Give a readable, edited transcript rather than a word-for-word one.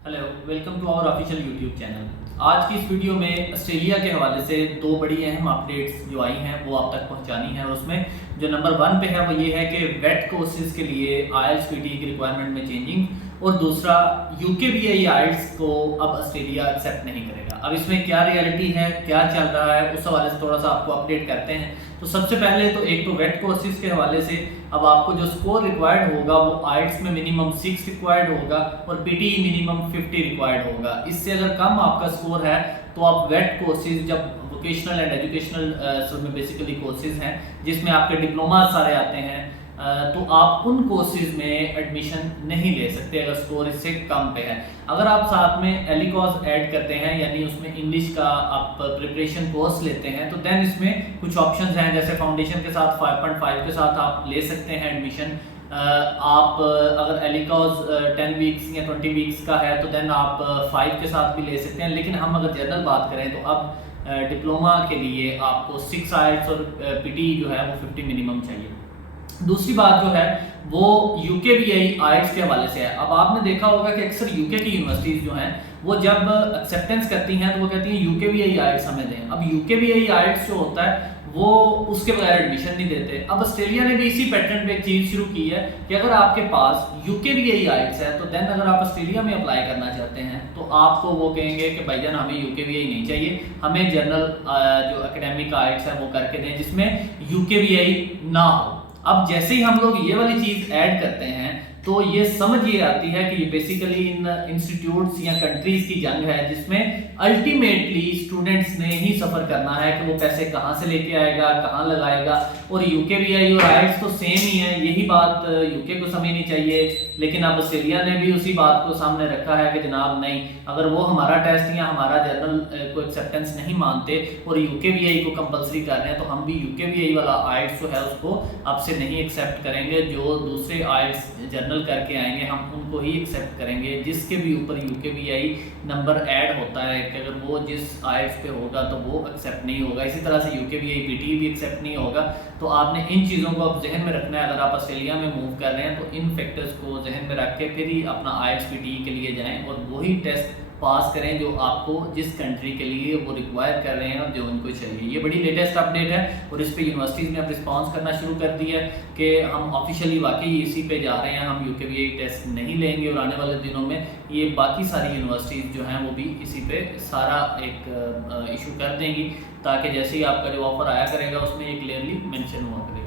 Hello, welcome to our official YouTube channel. आज की इस वीडियो में ऑस्ट्रेलिया के हवाले से दो बड़ी अहम अपडेट्स जो आई हैं वो आप तक पहुंचानी है। और उसमें जो नंबर 1 पे है वो ये है कि वेट कोर्सेज के लिए आईएलटीएस पीटी की रिक्वायरमेंट में चेंजिंग, और दूसरा यूकेवीआई आईएलटीएस को अब ऑस्ट्रेलिया एक्सेप्ट नहीं करेगा। अब इसमें क्या रियलिटी है, क्या चल रहा है, उस हवाले से थोड़ा सा आपको अपडेट करते हैं। तो सबसे पहले तो एक तो वेट कोर्सेज के हवाले से अब आपको जो स्कोर रिक्वायर्ड होगा वो आईएलटीएस में मिनिमम 6 रिक्वायर्ड होगा और पीटी मिनिमम 50 रिक्वायर्ड होगा। इससे अगर कम आपका स्कोर है तो आप वेट कोर्सेज, जब वोकेशनल एंड एजुकेशनल में बेसिकली कोर्सेज हैं जिसमें आपके डिप्लोमा सारे आते हैं, तो आप उन कोर्सेज में एडमिशन नहीं ले सकते अगर स्कोर इससे कम पे है। अगर आप साथ में एलिकॉज ऐड करते हैं, यानी उसमें इंग्लिश का आप प्रिपरेशन कोर्स लेते हैं, तो देन इसमें कुछ ऑप्शंस हैं, जैसे फाउंडेशन के साथ 5.5 के साथ आप ले सकते हैं एडमिशन। आप अगर एलिकॉज 10 वीक्स या 20 वीक्स का है तो देन आप 5 के साथ भी ले सकते हैं। लेकिन हम अगर जनरल बात करें तो अब डिप्लोमा के लिए आपको 6 आईएलटीएस और पीटी जो है वो 50 मिनिमम चाहिए। दूसरी बात जो है वो यूकेवीआई आईएलटीएस के हवाले से है। अब आपने देखा होगा कि अक्सर यूके की यूनिवर्सिटीज जो हैं वो जब एक्सेप्टेंस करती हैं तो वो कहती हैं यूकेवीआई आईएलटीएस हमें दें। अब यूकेवीआई आईएलटीएस जो होता है वो उसके बगैर एडमिशन नहीं देते। अब ऑस्ट्रेलिया ने भी इसी पैटर्न पे एक चीज शुरू की है कि अगर आपके पास यूकेवीआई आईएलटीएस है तो देन अगर आप ऑस्ट्रेलिया में अप्लाई करना चाहते हैं तो आपको वो कहेंगे कि भाईजान हमें यूकेवीआई नहीं चाहिए, हमें जनरल जो एकेडमिक आईएलटीएस है वो करके दें जिसमें यूकेवीआई ना हो। अब जैसे ही हम लोग ये वाली चीज ऐड करते हैं तो ये समझ ये आती है कि ये बेसिकली इन इंस्टीट्यूट्स या कंट्रीज की जंग है जिसमें अल्टीमेटली स्टूडेंट्स ने ही सफर करना है कि वो पैसे कहाँ से लेके आएगा, कहाँ लगाएगा। और यूकेवीआई और आईएलटीएस तो सेम ही है, यही बात यूके को समझनी चाहिए। लेकिन अब ऑस्ट्रेलिया ने भी उसी बात को सामने रखा है कि जनाब नहीं, अगर वो हमारा टेस्ट या हमारा जनरल को एक्सेप्टेंस नहीं मानते और यूकेवीआई को कंपलसरी कर रहे हैं तो हम भी यूकेवीआई वाला आईएलटीएस जो है उसको अब से नहीं एक्सेप्ट करेंगे। जो दूसरे आईएलटीएस जनरल करके आएंगे हम उनको ही एक्सेप्ट करेंगे जिसके भी ऊपर यूकेवीआई नंबर ऐड होता है कि अगर वो जिस आईएलटीएस पे होगा तो वो एक्सेप्ट नहीं होगा। इसी तरह से यूकेवीआई पीटी भी एक्सेप्ट नहीं होगा। तो आपने इन चीज़ों को अब जहन में रखना है। अगर आप ऑस्ट्रेलिया में मूव कर रहे हैं तो इन फैक्टर्स को जहन में रख के फिर ही अपना आईएलटीएस पीटी के लिए जाएं और वही टेस्ट पास करें जो आपको जिस कंट्री के लिए वो रिक्वायर कर रहे हैं और जो उनको चाहिए। ये बड़ी लेटेस्ट अपडेट है और इस पे यूनिवर्सिटीज़ ने अब रिस्पांस करना शुरू कर दिया है कि हम ऑफिशियली वाकई इसी पे जा रहे हैं, हम यूकेवीआई टेस्ट नहीं लेंगे। और आने वाले दिनों में ये बाकी सारी यूनिवर्सिटीज़ जो हैं वो भी इसी पे सारा एक इशू कर देंगी ताकि जैसे ही आपका जो ऑफर आया करेगा उसमें ये क्लियरली मेंशन हुआ करेगा।